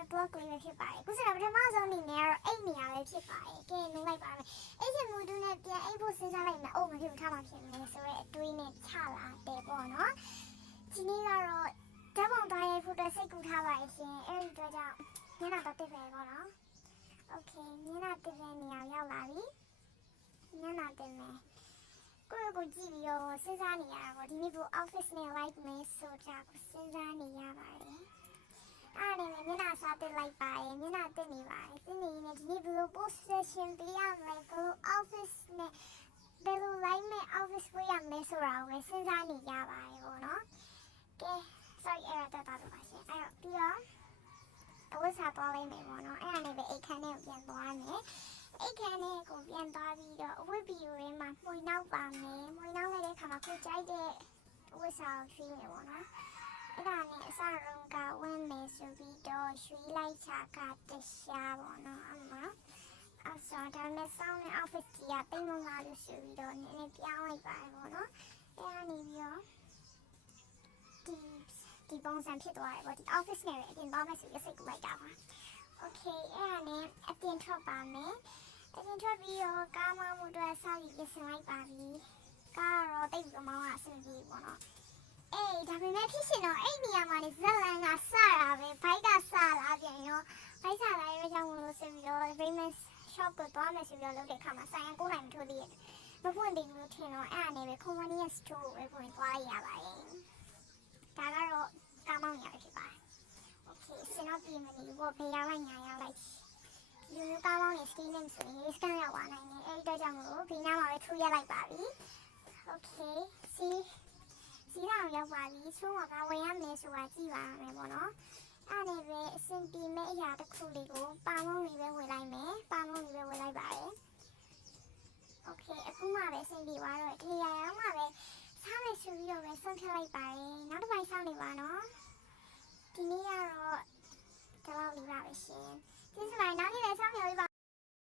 မဲ့ blog လေးပဲဖြစ်ပါတယ်ခုစတော့ပထမဆုံးအနေနဲ့ကတော့အိတ်နေရပဲဖြစ်ပါတယ်ကဲနင်းလိုက်ပါမယ်အိတ်ချင်မှုတူနဲ့ပြန်အိတ်ဖို့စဉ်းစားလိုက်မယ်အိုးမဖြစ်ဘူးထားမှဖြစ်မယ်ဆိုတော့အတွေးနဲ့ချလာတယ်ပေါ့နော်ဒီနေ့ကတော့ဓာတ်ပုံသားရိုက်ဖို့အတွက်စိတ်ကူထားပါရှင်အဲ့ဒီတော့ကြောင့်ညနာတော့တက်ပဲပေါ့နော်โอเคညနာတက်တဲ့နေရာရောက်လာပြီညနာတက်မယ်ကိုကြည့်ပြီးတော့စဉ်းစားနေရတာပေါ့ဒီနေ့ကို office နဲ့ like မယ်ဆိုကြကိုစဉ်းစားနေရပါတယ်အားလည်းမျက်နှာစားတက်လိုက်ပါရဲ့မျက်နှာတက်နေပါတယ်ဒီနေ့ဒီနေ့ဘယ်လို post session ပေးရမလဲဘယ်လို office နဲ့ဘယ်လို like မဲ့ office ပေးရမလဲဆိုတာကိုပဲစဉ်းစားနေရပါတယ်ပေါ့နော်ကဲ sorry အဲ့ဒါတက်တော့ပါရှင်အဲ့တော့ပြီးတော့အဝတ်စားသွားလိုက်မယ်ပေါ့နော်အဲ့ဒါနဲ့ပဲအိတ်ခမ်းထဲကိုပြန်သွားမယ်အိတ်ခမ်းထဲကိုပြန်သွားပြီးတော့အဝတ်ဗီဒီယိုထဲမှာမှွေနောက်ပါမယ်မှွေနောက်လိုက်တဲ့အခါမှာကိုကြိုက်တဲ့အဝတ်စားကိုရွှေ့မယ်ပေါ့နော်အဲ့ဒါနဲ့အစရုံးကဝန်းမယ်ဆိုပြီးတော့ရွှေ့လိုက်ချကတခြားပေါ့နော်အမအစားဒါနဲ့ဆောင်းတဲ့ office ကြီးကတိတ်မလာလို့ဆိုပြီးတော့နည်းနည်းပြောင်းလိုက်ပါတယ်ပေါ့နော်အဲ့ဒါနေပြီးတော့ဒီပုံစံဖြစ်သွားတယ်ပေါ့ဒီ office နဲ့အပြင်သွားမယ်ဆိုရစိတ်ကူလိုက်တာပါ okay အဲ့ဒါနဲ့အပြင်ထွက်ပါမယ်အပြင်ထွက်ပြီးတော့ကားမောင်းမှုအတွက်စပြီးပြင်ဆင်လိုက်ပါပြီကားတော့တိတ်ပြီးမောင်းရအဆင်ပြေပေါ့နော်အေးဒါပေမဲ့ဖြစ်ရှင်တော့အဲ့နေရာမှာနေဇက်လန်ကစတာပဲဘိုက်ကစလာပြန်ရောဘိုက်စလာရဲကြောင့်မလို့ဆိုပြီးတော့ famous shop ကိုသွားမယ်ဆိုပြီးတော့လုပ်တဲ့အခါမှာဆိုင်ရန်9နိုင်မထိုးသေးမဖွင့်သေးဘူးလို့ထင်တော့အဲ့အနေပဲ convenience store ကိုပဲဖွင့်သွားရပါတယ်ဒါကတော့ကားမောင်းရဖြစ်ပါတယ် okay စင်တော့ပြင်မနေဘူးဖေးရောက်လိုက်ညာရောက်လိုက်ဒီလိုကားမောင်းနေ stealing ဆိုရင် scan ရောက်သွားနိုင်တယ်အဲ့ဒီတော့ကြောင့်မလို့ဘေးနားမှာပဲထူရလိုက်ပါပြီ okay စီလာရောက်ပါပြီဆိုတော့ကဝင်ရမယ်ဆိုတာကြည့်ပါမယ်ပေါ့နော်အဲ့ဒါပဲအဆင်ပြေမဲ့အရာတစ်ခုလေးကိုပါမုံလေးပဲဝင်လိုက်မယ်ပါမုံလေးပဲဝင်လိုက်ပါတယ် okay အခုမှပဲအဆင်ပြေသွားတော့ဒီနေရာရောက်မှပဲစားမယ်ဆိုပြီးတော့ပဲဆုံးဖြတ်လိုက်ပါတယ်နောက်တစ်ပိုင်းစောင့်နေပါနော်